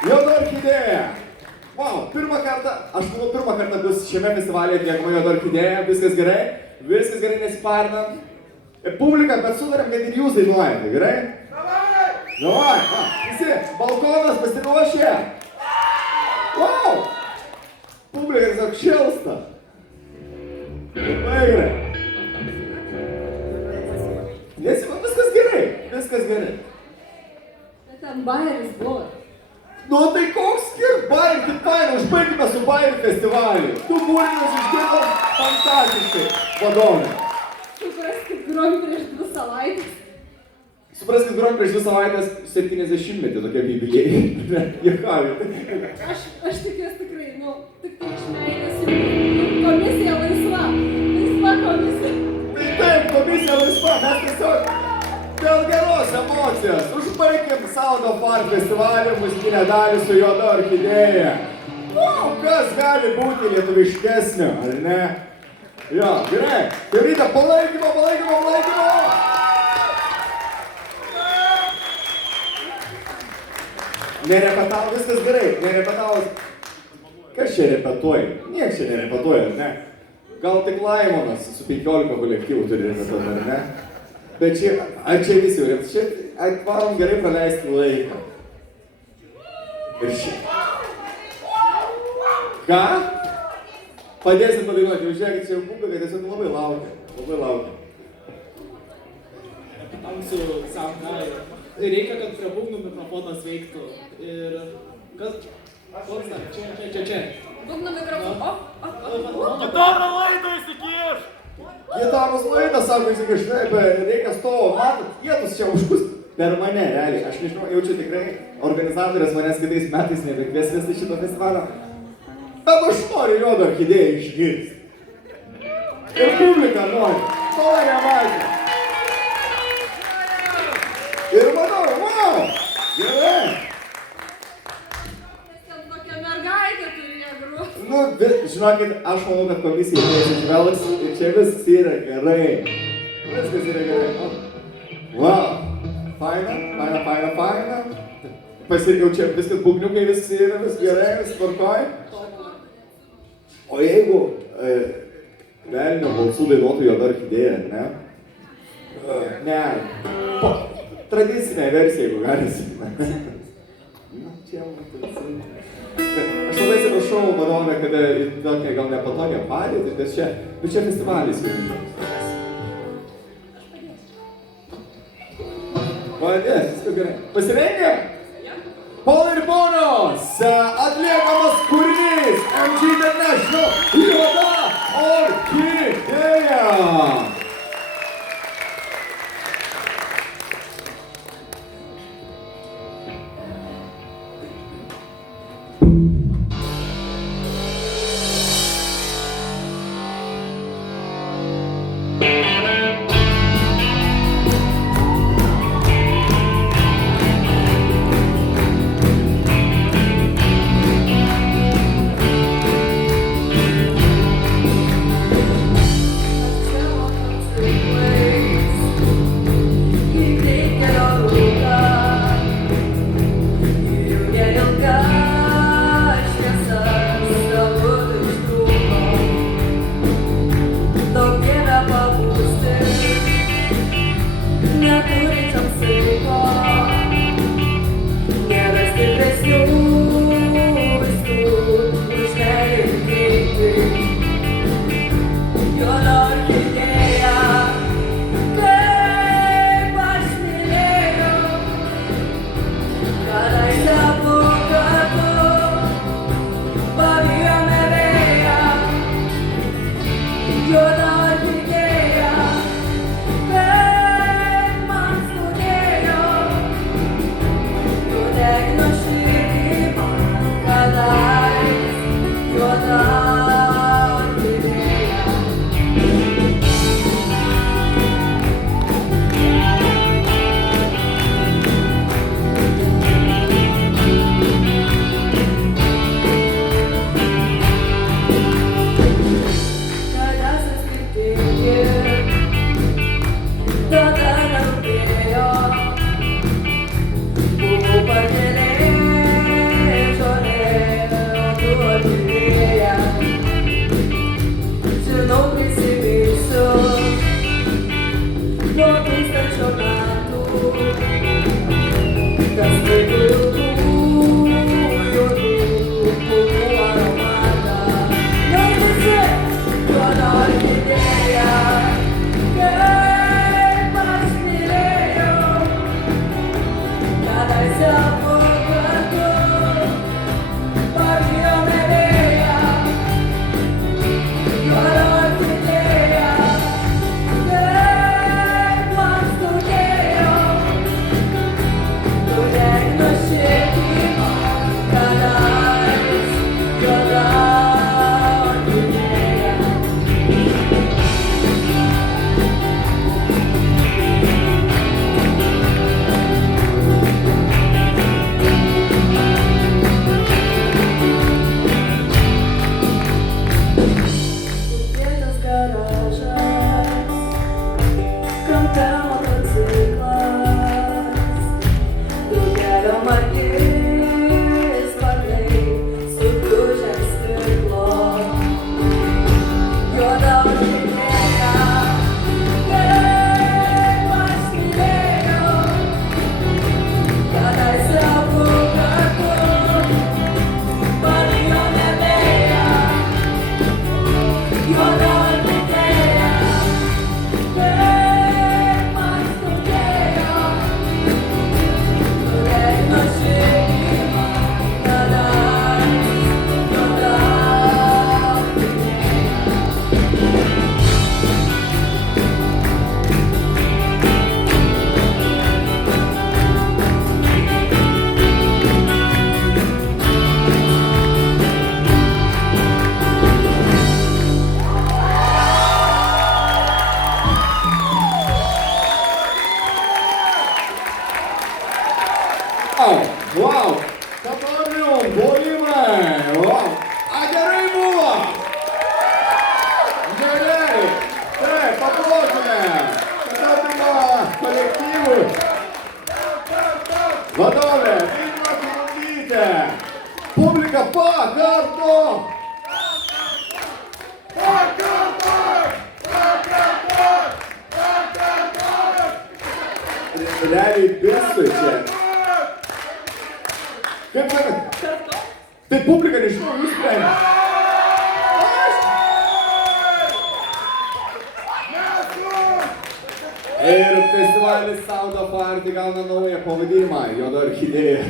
Juoda orchidėja. Wow, pirmą kartą bus šiame festivalyje atliekama Juoda orchidėja. Viskas gerai, nesiparinam. Publika, bet sutarėm, kad ir jūs dainuojate, gerai? Davai! Visi, balkonas pasiruošę. Wow! Publika tiesiog šėlsta. Labai gerai. Viskas gerai. Bet ten bajeris buvo. Nu tai koks bajeris, kaip faina, užbaigime su bajerių festivaliu. Tu kūrinius išgirdom fantastiškai, vadovė. Supraskit, grojom prieš 2 savaitės. Supraskit, grojom prieš 2 savaitės 70-metį tokie jubiliejai. Juokauju. Aš tikiuosi tikrai, tik iš meilės. Komisija laisva. Laisva komisija. Tai taip, komisija laisva. Mes tiesiog dėl geros emocijos užbaigim Sound of Art festivalį muzikinę dalį su Juoda orchidėja. Kas gali būti lietuviškesnio, ar ne? Jo, gerai. Tai ryte palaikymo. Nerepetavo, viskas gerai, nerepetavo. Kas čia repetuoja? Niekas čia nerepetuoja, ar ne? Gal tik Laimonas su 15 kolektyvų turi repetuoti, ar ne? Bet čia visi jau, čia atvarom gerai praleisti laiką. Ir Ką? Padėsim padainuoti, jau žiūrėkit, čia jau publika tiesiog labai laukia. Tamsių sapnai. Reikia, kad prie būgnų mikrofonas veiktų. Ir kas? Čia. Būgnų mikrofoną. Gitarą laidą įsikiš! Gitaros laidą, sako, įsikiš, reikia stovo, matot, vietos čia užkus per mane, realiai. Aš nežinau, jaučiu tikrai, organizatorės manęs kitais metais nebekvies vesti šito festivalio. Bet aš noriu Juodą orchidėją išgirsti. Ir publika nori. Nori matyti. Ir manau, wow, gerai. Ten tokia mergaitė turėjo groti. Nu, žinokit, aš manau, kad komisija neatsižvelgs ir čia viskas yra gerai. Viskas yra gerai. Wow, faina. Pasirinkau čia viskas būgniukai, visi yra, viskas gerai, viskas tvarkoj. O jeigu velnio balsų dainuotų Juoda orchidėja, ne? Ne, tradicinė versija, jeigu galisi. Na, čia aš labai atsiprašau, vadovė, kad tokia gal nepatogią padėtį, bet čia festivalis jau. Padės, viskas gerai. Pasirengę? Paul ir Bonos atliekamas kūrinys MG International Juoda orchidėja. Wow! Dabar jums puolimai! Wow! A, gerai buvo! Gerai! Taip, paplokime! Paplokime kolektyvui! Vadovė, Vilma Kulombytė! Publika pakarto! Realiai visui čia. Kaip sakant? Tai publika nežinau, jūs sprendė. Ir festivalis Sound of Art gauna naują pavadinimą, Juoda orchidėja.